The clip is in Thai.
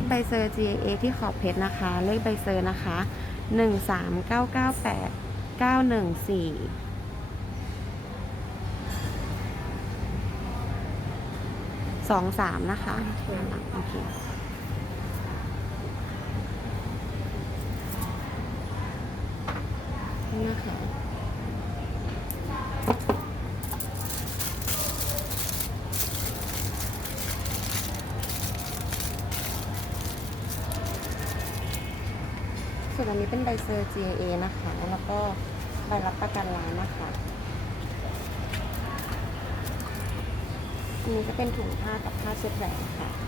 ขใบเซอร์ GA ที่ขอบเพชรนะคะ เลขใบเซอร์นะคะหนึ่งสามเก้าเก้าแปดเก้าหนึ่งสี่สองสามนะคะโอเคนี่นะคะ ส่วนอันนี้เป็นใบเซอร์ GA นะคะ แล้วก็ใบรับประกันร้านนะคะอันนี้จะเป็นถุงผ้ากับผ้าเช็ดแผลค่ะ